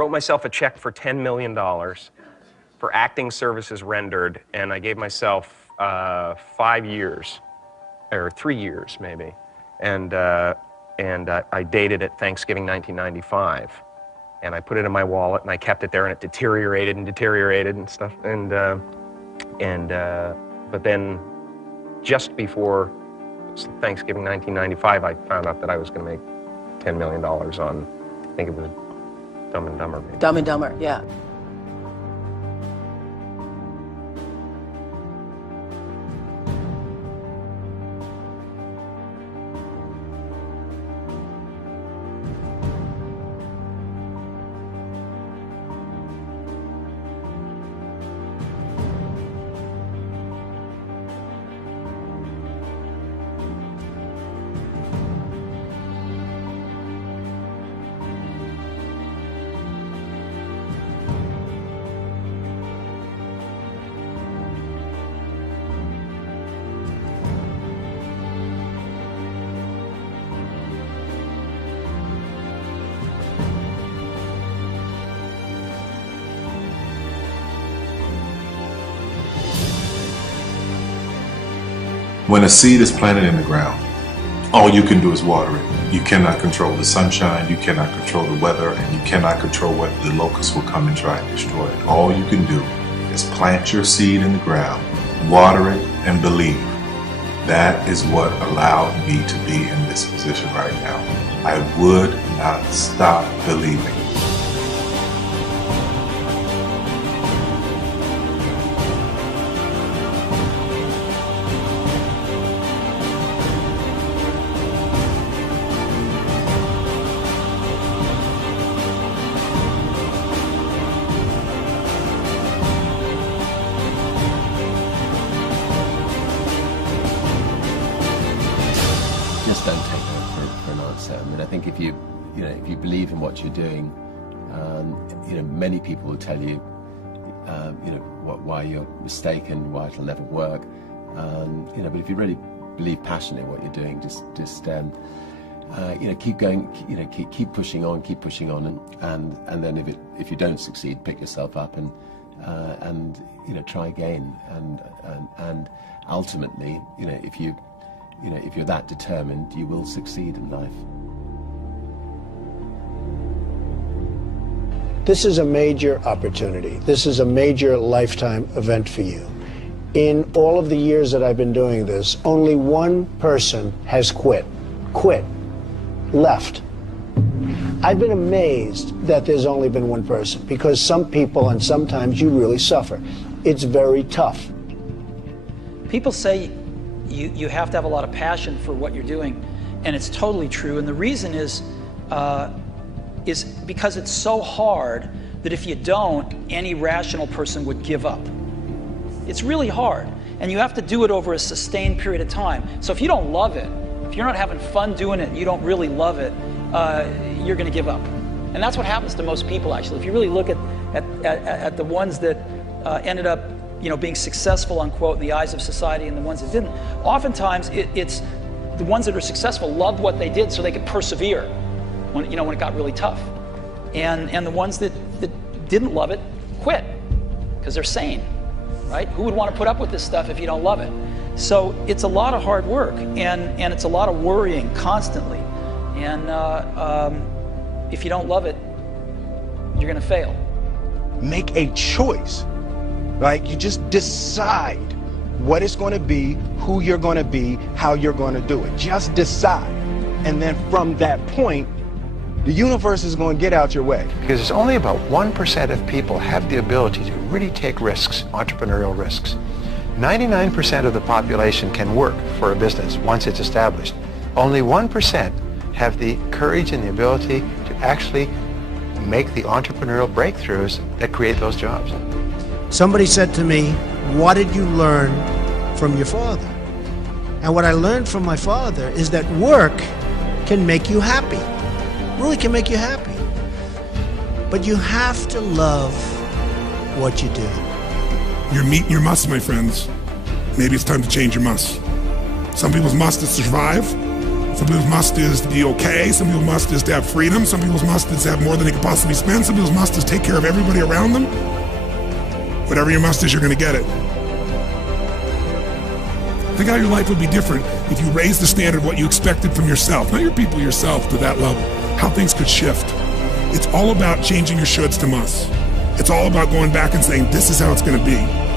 Wrote myself a check for $10 million for acting services rendered, and I gave myself 5 years, or 3 years maybe, and I dated it Thanksgiving 1995, and I put it in my wallet and I kept it there, and it deteriorated and stuff, but then just before Thanksgiving 1995, I found out that I was going to make $10 million on, I think it was Dumb and Dumber. Maybe. Dumb and Dumber, yeah. When a seed is planted in the ground, all you can do is water it. You cannot control the sunshine, you cannot control the weather, and you cannot control whether the locusts will come and try and destroy it. All you can do is plant your seed in the ground, water it, and believe. That is what allowed me to be in this position right now. I would not stop believing. Just don't take no for an answer. I mean, I think if you believe in what you're doing, many people will tell you, why you're mistaken, why it'll never work. But if you really believe passionately in what you're doing, just keep going, keep pushing on, and then if you don't succeed, pick yourself up and try again, and ultimately, if you're that determined, you will succeed in life. This is a major opportunity. This is a major lifetime event for you. In all of the years that I've been doing this, only one person has quit, left. I've been amazed that there's only been one person, because some people, and sometimes you really suffer. It's very tough. People say you have to have a lot of passion for what you're doing, and it's totally true. And the reason is because it's so hard that if you don't, any rational person would give up. It's really hard, and you have to do it over a sustained period of time. So if you don't love it, if you're not having fun doing it, and you don't really love it, you're going to give up. And that's what happens to most people, actually. If you really look at the ones that ended up being successful, unquote, in the eyes of society, and the ones that didn't, oftentimes it's the ones that are successful loved what they did so they could persevere when it got really tough. And the ones that didn't love it quit because they're sane, right? Who would want to put up with this stuff if you don't love it? So it's a lot of hard work, and it's a lot of worrying constantly. And if you don't love it, you're going to fail. Make a choice. Like, you just decide what it's going to be, who you're going to be, how you're going to do it. Just decide. And then from that point, the universe is going to get out your way. Because it's only about 1% of people have the ability to really take risks, entrepreneurial risks. 99% of the population can work for a business once it's established. Only 1% have the courage and the ability to actually make the entrepreneurial breakthroughs that create those jobs. Somebody said to me, what did you learn from your father? And what I learned from my father is that work can make you happy. Really can make you happy. But you have to love what you do. You're meeting your must, my friends. Maybe it's time to change your must. Some people's must is survive. Some people's must is to be okay. Some people's must is to have freedom. Some people's must is to have more than they could possibly spend. Some people's must is take care of everybody around them. Whatever your must is, you're going to get it. Think how your life would be different if you raised the standard of what you expected from yourself, not your people, yourself, to that level. How things could shift. It's all about changing your shoulds to musts. It's all about going back and saying, this is how it's going to be.